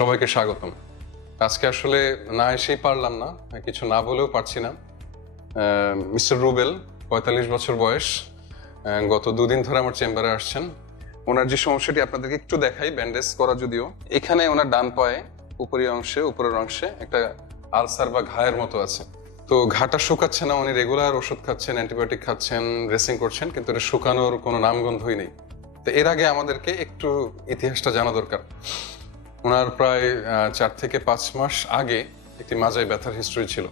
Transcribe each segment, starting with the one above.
সবাইকে স্বাগতম। আজকে আসলে না এসেই পারলাম না, কিছু না বলেও পারছি না। মিস্টার রুবেল ৪৫ বছর বয়স, গত দুদিন ধরে আমার চেম্বারে আসছেন। ওনার যে সমস্যাটি আপনাদেরকে একটু দেখাই, ব্যান্ডেজ করা যদিও। এখানে ওনার ডান পায়ে উপরের অংশে একটা আলসার বা ঘায়ের মতো আছে। তো ঘাটা শুকাচ্ছে না, উনি রেগুলার ওষুধ খাচ্ছেন, অ্যান্টিবায়োটিক খাচ্ছেন, ড্রেসিং করছেন, কিন্তু এটা শুকানোর কোনো নামগন্ধই নেই। তো এর আগে আমাদেরকে একটু ইতিহাসটা জানা দরকার। ওনার প্রায় 4 থেকে 5 মাস আগে একটি মাজায় ব্যথার হিস্ট্রি ছিল।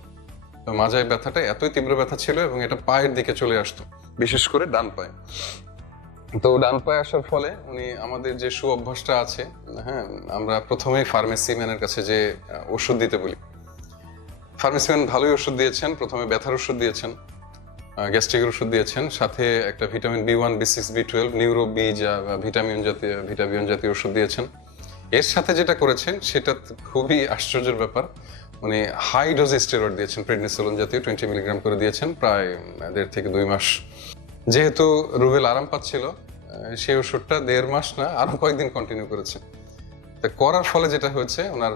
তো মাজায় ব্যথাটা এতই তীব্র ব্যথা ছিল এবং এটা পায়ের দিকে চলে আসতো, বিশেষ করে ডান পায়ে। তো ডান পায়ে আসার ফলে উনি আমাদের যে অভ্যাসটা আছে, হ্যাঁ, আমরা প্রথমেই ফার্মেসি ম্যানের কাছে যে ওষুধ দিতে বলি। ফার্মেসি ম্যান ভালোই ওষুধ দিয়েছেন। প্রথমে ব্যথার ওষুধ দিয়েছেন, গ্যাস্ট্রিকের ওষুধ দিয়েছেন, সাথে একটা vitamin B1, B6, B12, neuro B যা ভিটামিন জাতীয় ওষুধ দিয়েছেন। এর সাথে যেটা করেছেন সেটা খুবই আশ্চর্যের ব্যাপার, উনি হাই ডোজ স্টেরয়েড দিয়েছেন, প্রেডনিসোলোন জাতীয় 20 মিলিগ্রাম করে দিয়েছেন প্রায় 1.5 থেকে 2 মাস। যেহেতু রুবেল আরাম পাচ্ছিল, সেই ওষুধটা 1.5 মাস না, আরো কয়েকদিন কন্টিনিউ করেছে। তা করার ফলে যেটা হয়েছে, ওনার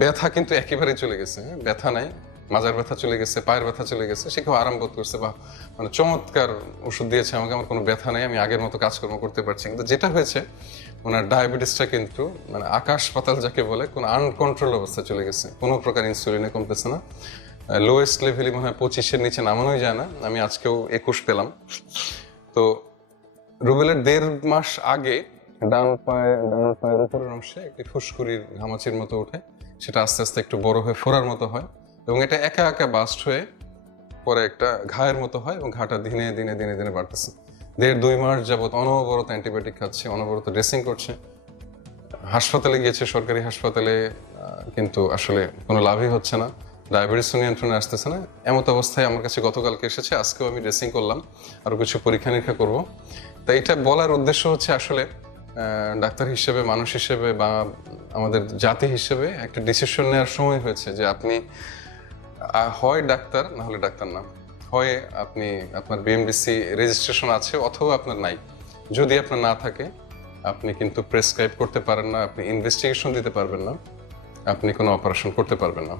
ব্যথা কিন্তু একেবারেই চলে গেছে। ব্যথা নাই, মাজার ব্যথা চলে গেছে, পায়ের ব্যথা চলে গেছে, সে খুব আরাম বোধ করছে। বা মানে চমৎকার ওষুধ দিয়েছে আমাকে, আমার কোনো ব্যথা নেই, আমি আগের মতো কাজকর্ম করতে পারছি। কিন্তু যেটা হয়েছে, ওনার ডায়াবেটিসটা কিন্তু মানে আকাশ পাতাল যাকে বলে, কোনো আনকন্ট্রোল অবস্থায় চলে গেছে। কোনো প্রকার ইনসুলিনে কমতেছে না, লোয়েস্ট লেভেলই মনে হয় 25-এর নিচে নামানোই যায় না। আমি আজকেও 21 পেলাম। তো রুবেলের 1.5 মাস আগে ডান পায়ের উপরের অংশে একটি ফুসকুড়ির ঘামাচির মতো ওঠে, সেটা আস্তে আস্তে একটু বড় হয়ে ফোড়ার মতো হয় এবং এটা একা একা বাস্ট হয়ে পরে একটা ঘায়ের মতো হয় এবং ঘাটা দিনে দিনে দিনে দিনে বাড়তেছে। 1.5-2 মাস যাবত অনবরত অ্যান্টিবায়োটিক খাচ্ছে, অনবরত ড্রেসিং করছে, হাসপাতালে গিয়েছে, সরকারি হাসপাতালে, কিন্তু আসলে কোনো লাভই হচ্ছে না, ডায়াবেটিস নিয়ন্ত্রণে আসতেছে না। এমত অবস্থায় আমার কাছে গতকালকে এসেছে, আজকেও আমি ড্রেসিং করলাম, আরও কিছু পরীক্ষা নিরীক্ষা করবো। তাই এটা বলার উদ্দেশ্য হচ্ছে আসলে ডাক্তার হিসেবে, মানুষ হিসেবে বা আমাদের জাতি হিসেবে একটা ডিসিশন নেওয়ার সময় হয়েছে যে আপনি হয় ডাক্তার, না হলে ডাক্তার না। হয় আপনি আপনার বিএমডিসি রেজিস্ট্রেশন আছে অথবা আপনার নাই। যদি আপনার না থাকে, আপনি কিন্তু প্রেসক্রাইব করতে পারেন না, আপনি ইনভেস্টিগেশন দিতে পারবেন না, আপনি কোনো অপারেশন করতে পারবেন না।